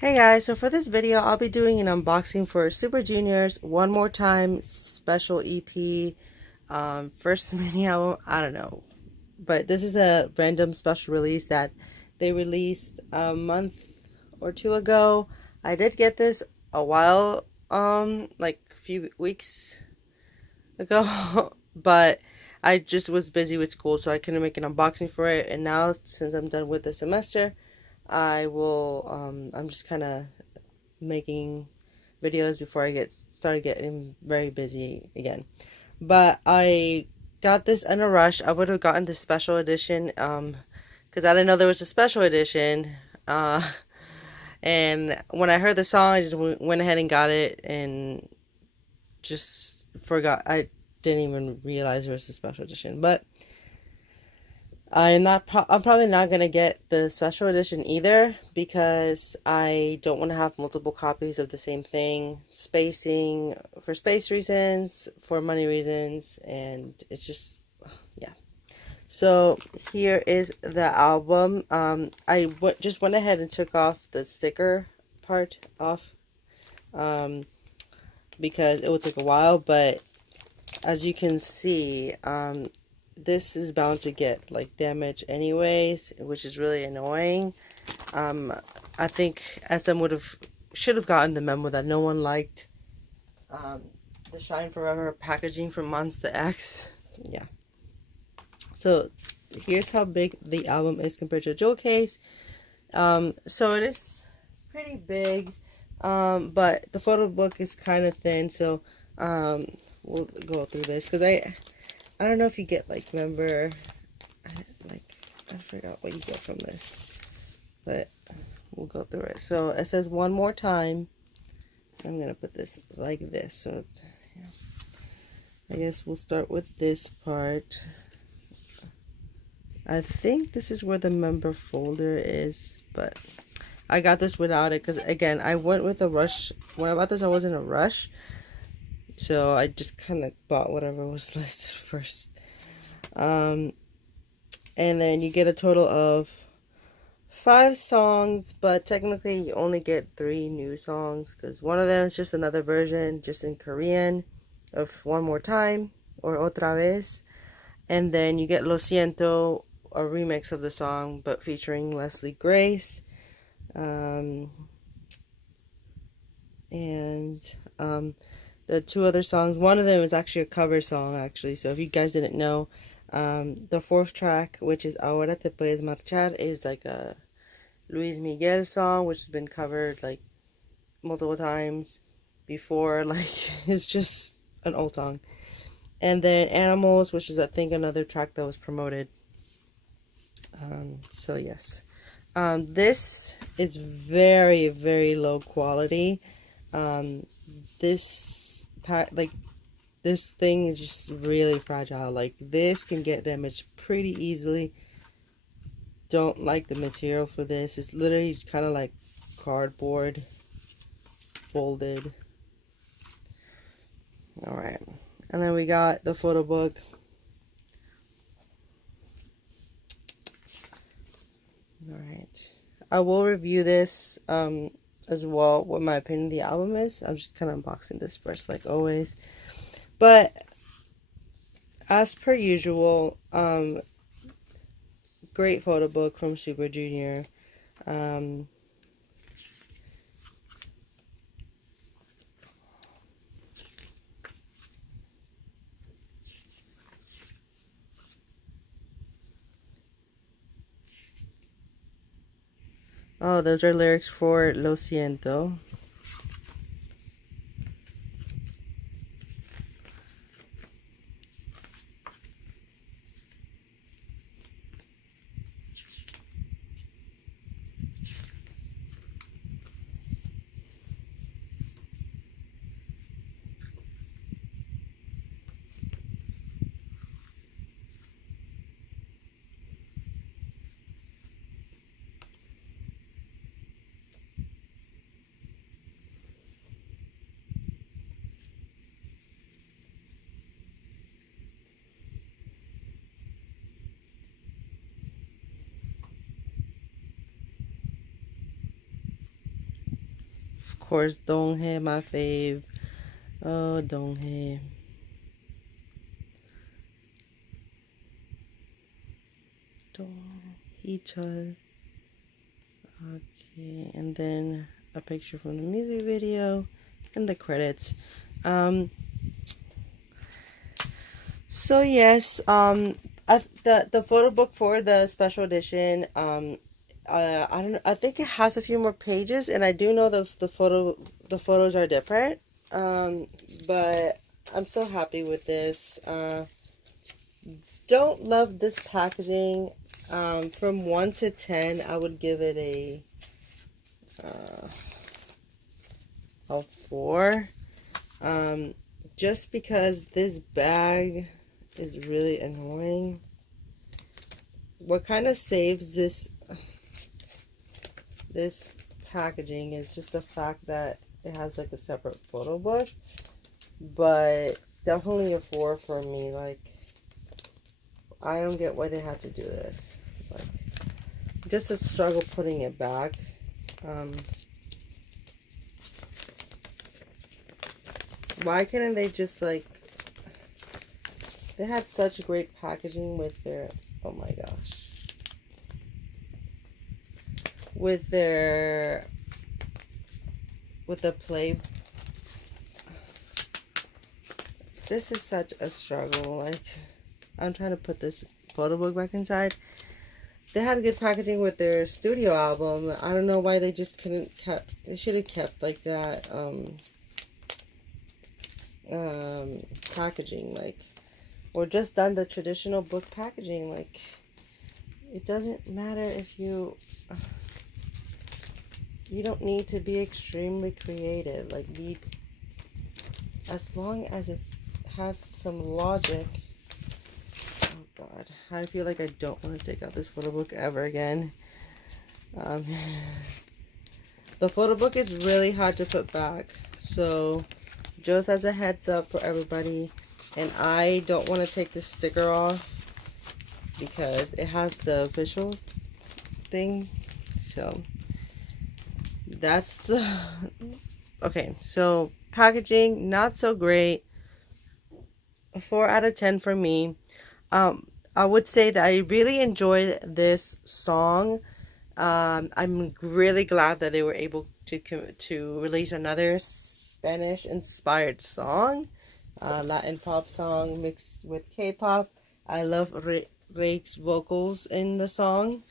Hey guys, so for this video, I'll be doing an unboxing for Super Junior's One More Time special EP, first mini album, I don't know. But this is a random special release that they released a month or two ago. I did get this a while, like a few weeks ago, but I just was busy with school, so I couldn't make an unboxing for it. And now, since I'm done with the semester, I'm just kind of making videos before I started getting very busy again. But I got this in a rush. I would have gotten the special edition because I didn't know there was a special edition. Uh, and when I heard the song, I just went ahead and got it and just forgot. I didn't even realize there was a special edition. But I'm probably not gonna get the special edition either because I don't want to have multiple copies of the same thing. Spacing for space reasons, for money reasons, and it's just yeah. So here is the album. Just went ahead and took off the sticker part off because it would take a while, but as you can see, this is bound to get like damage anyways, which is really annoying. I think SM should have gotten the memo that no one liked um, the Shine Forever packaging from Monster X. Yeah. So here's how big the album is compared to a jewel case. So it is pretty big, but the photo book is kind of thin. So we'll go through this because I don't know if you get like I forgot what you get from this, but we'll go through it. So it says one more time. I'm gonna put this like this. So yeah. I guess we'll start with this part. I think this is where the member folder is, but I got this without it because again I went with a rush. When I bought this, I was in a rush, so I just kind of bought whatever was listed first. And then you get a total of 5 songs, but technically you only get 3 new songs because one of them is just another version, just in Korean, of One More Time or Otra Vez. And then you get Lo Siento, a remix of the song, but featuring Leslie Grace. The 2 other songs, one of them is actually a cover song, actually. So if you guys didn't know, the 4th track, which is Ahora Te Puedes Marchar, is like a Luis Miguel song, which has been covered like multiple times before. Like, it's just an old song. And then Animals, which is I think another track that was promoted. So yes, this is very, very low quality. This this thing is just really fragile. Like, this can get damaged pretty easily. Don't like the material for this. It's literally kind of like cardboard folded. Alright, and then we got the photo book. Alright, I will review this as well, what my opinion of the album is. I'm just kind of unboxing this first, like always. But as per usual, great photo book from Super Junior. Oh, those are lyrics for Lo Siento. course, Donghae, my fave. Oh, Donghae. Dong-hee-chul. Okay, and then a picture from the music video and the credits. So yes, the photo book for the special edition, I don't know, I think it has a few more pages, and I do know the photos are different. But I'm so happy with this. Don't love this packaging. From 1 to 10, I would give it a 4. Just because this bag is really annoying. What kind of saves this packaging is just the fact that it has like a separate photo book. But definitely a 4 for me. Like, I don't get why they had to do this. Like, just a struggle putting it back. Why couldn't they just, like, they had such great packaging with their, oh my gosh, with the play. This is such a struggle. Like, I'm trying to put this photo book back inside. They had good packaging with their studio album. I don't know why they just couldn't they should have kept like that packaging, like, or just done the traditional book packaging. Like, it doesn't matter if you don't need to be extremely creative. Like, as long as it has some logic. Oh god, I feel like I don't want to take out this photo book ever again. The photo book is really hard to put back, so just as a heads up for everybody. And I don't want to take this sticker off because it has the official thing. So that's the okay. So packaging, not so great. A 4 out of 10 for me. I would say that I really enjoyed this song. I'm really glad that they were able to release another Spanish inspired song, Latin pop song mixed with K-pop. I love Rake's vocals in the song.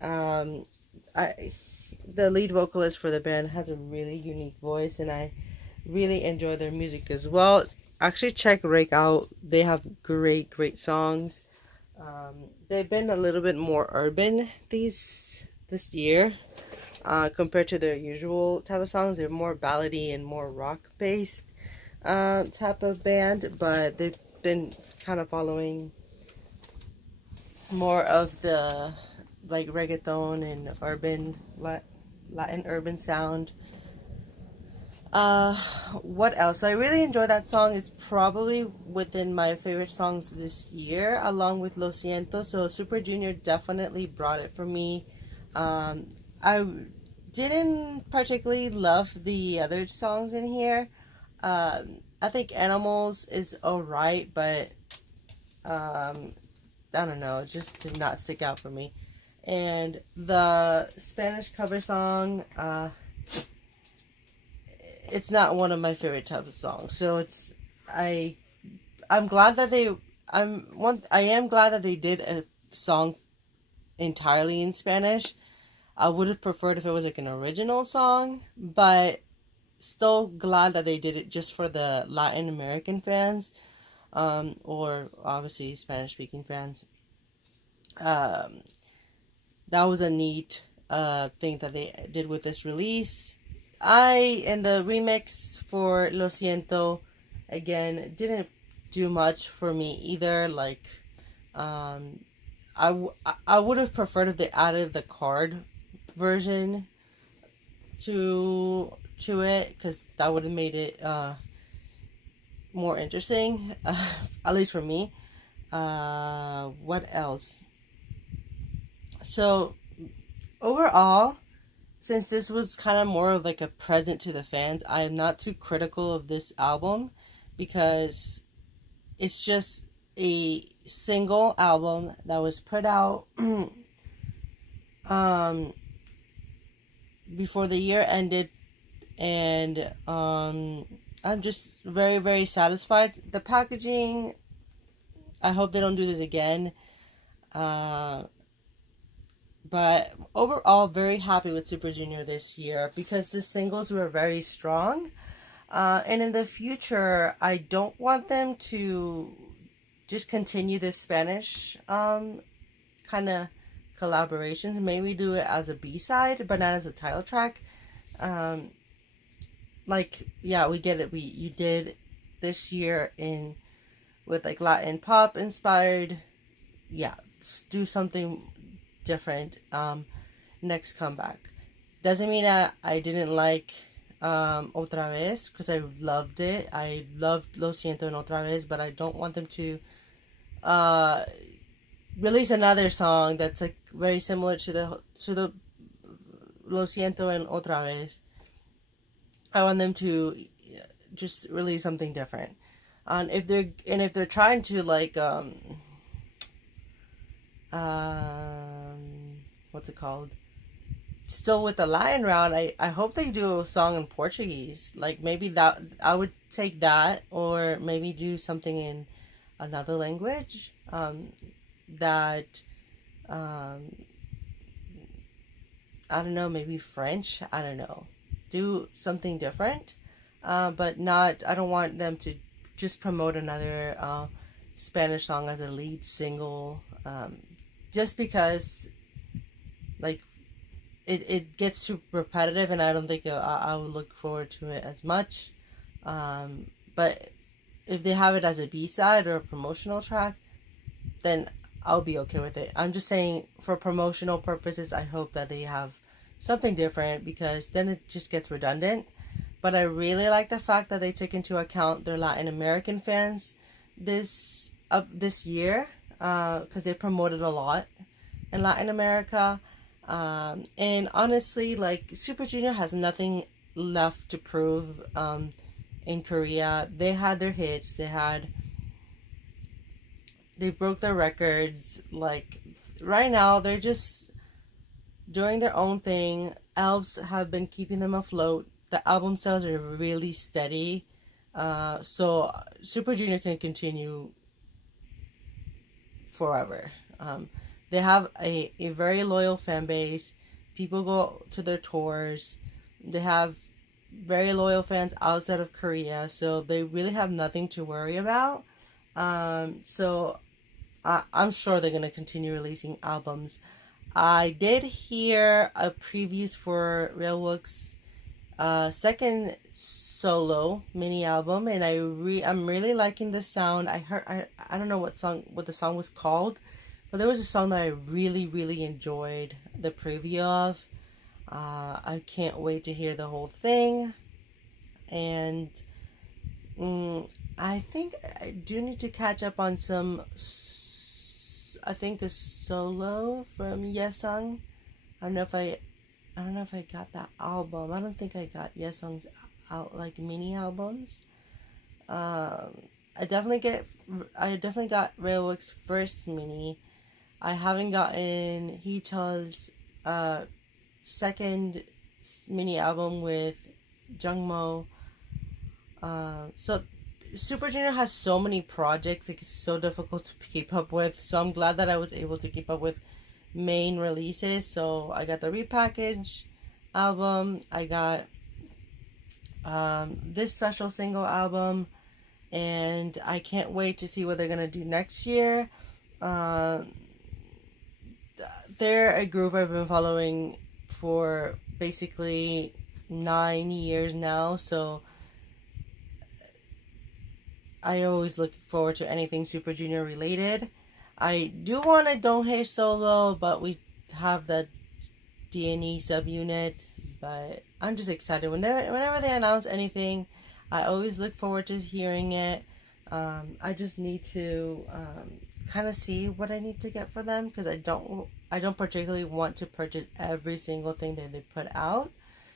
The lead vocalist for the band has a really unique voice, and I really enjoy their music as well. Actually, check Rake out. They have great songs. They've been a little bit more urban this year compared to their usual type of songs. They're more ballady and more rock based type of band, but they've been kind of following more of the like reggaeton and urban Latin urban sound. What else? I really enjoy that song. It's probably within my favorite songs this year, along with Lo Siento. So Super Junior definitely brought it for me. I didn't particularly love the other songs in here. I think Animals is alright, but I don't know, it just did not stick out for me. And the Spanish cover song, it's not one of my favorite types of songs. So I'm glad that I am glad that they did a song entirely in Spanish. I would have preferred if it was like an original song, but still glad that they did it just for the Latin American fans, or obviously Spanish speaking fans. That was a neat thing that they did with this release. And the remix for Lo Siento, again, didn't do much for me either. Like, I would have preferred if they added the card version to it, because that would have made it more interesting, at least for me. What else? So overall, since this was kind of more of like a present to the fans, I am not too critical of this album because it's just a single album that was put out um, before the year ended, and I'm just very, very satisfied. The packaging, I hope they don't do this again. Uh, but overall, very happy with Super Junior this year because the singles were very strong. And in the future, I don't want them to just continue this Spanish kind of collaborations. Maybe do it as a B-side, but not as a title track. Um, like, yeah, we get it. You did this year in with like Latin pop inspired. Yeah, do something different. Next comeback doesn't mean I didn't like Otra Vez, because I loved it. I loved Lo Siento and Otra Vez, but I don't want them to uh release another song that's like very similar to the Lo Siento and Otra Vez. I want them to just release something different. If they're trying to like what's it called? Still with the Latin round, I hope they do a song in Portuguese. Like maybe that I would take that, or maybe do something in another language. That I don't know, maybe French. I don't know. Do something different, but not. I don't want them to just promote another Spanish song as a lead single, just because like it gets too repetitive, and I don't think I would look forward to it as much. But if they have it as a B-side or a promotional track, then I'll be okay with it. I'm just saying, for promotional purposes, I hope that they have something different, because then it just gets redundant. But I really like the fact that they took into account their Latin American fans this year, because they promoted a lot in Latin America. And honestly, like, Super Junior has nothing left to prove in Korea. They had their hits. They broke their records. Like, right now, they're just doing their own thing. Elves have been keeping them afloat. The album sales are really steady. So Super Junior can continue forever. They have a very loyal fan base. People go to their tours. They have very loyal fans outside of Korea. So they really have nothing to worry about. So I'm sure they're going to continue releasing albums. I did hear a previews for Railwork's second solo mini album, and I'm really liking the sound. I don't know what the song was called, but there was a song that I really, really enjoyed the preview of. I can't wait to hear the whole thing. And I think I do need to catch up on some. I think a solo from Yesung. I don't know if I got that album. I don't think I got Yesung's out like mini albums. I definitely got Railwork's first mini. I haven't gotten Hito's second mini album with Jungmo. So Super Junior has so many projects, it's so difficult to keep up with. So I'm glad that I was able to keep up with main releases. So I got the repackaged album. I got this special single album, and I can't wait to see what they're gonna do next year. They're a group I've been following for basically 9 years now, so I always look forward to anything Super Junior related. I do want a Don't Hate solo, but we have the D&E subunit. But I'm just excited. Whenever they announce anything, I always look forward to hearing it. I just need to kind of see what I need to get for them, because I don't particularly want to purchase every single thing that they put out,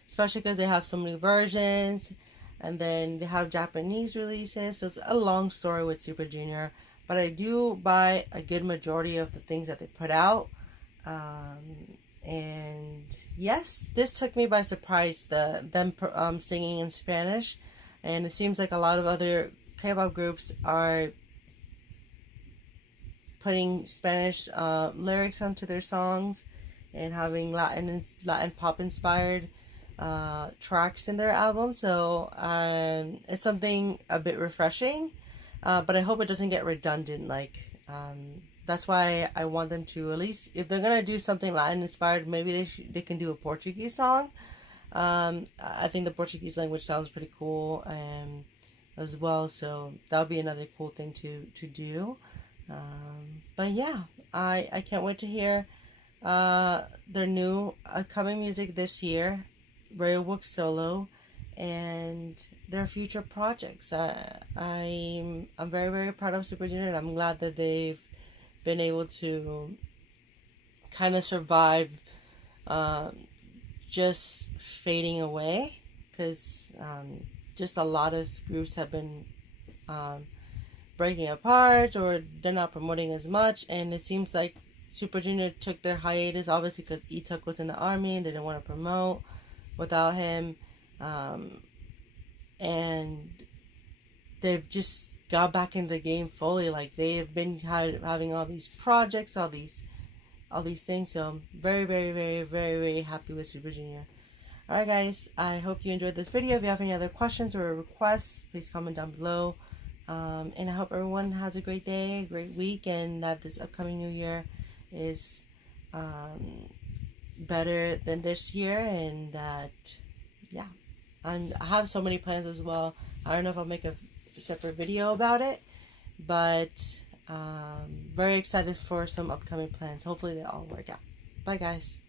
especially because they have so many versions, and then they have Japanese releases. So it's a long story with Super Junior, but I do buy a good majority of the things that they put out. And yes, this took me by surprise, them singing in Spanish, and it seems like a lot of other K-pop groups are putting Spanish lyrics onto their songs and having Latin pop inspired tracks in their album. So it's something a bit refreshing, but I hope it doesn't get redundant. That's why I want them to, at least if they're gonna do something Latin inspired, maybe they can do a Portuguese song. I think the Portuguese language sounds pretty cool as well, so that would be another cool thing to do. But yeah, I can't wait to hear their new upcoming music this year, Raywook solo, and their future projects. I'm very, very proud of Super Junior, and I'm glad that they've been able to kind of survive just fading away, because just a lot of groups have been breaking apart, or they're not promoting as much, and it seems like Super Junior took their hiatus obviously because Ituk was in the army and they didn't want to promote without him, and they've just got back in the game fully. Like, they have been having all these projects, all these things. So I'm very, very, very, very, very happy with Super Junior. Alright guys, I hope you enjoyed this video. If you have any other questions or requests, please comment down below. And I hope everyone has a great day, a great week, and that this upcoming new year is better than this year, and that, yeah, I have so many plans as well. I don't know if I'll make a separate video about it, but very excited for some upcoming plans. Hopefully they all work out. Bye guys.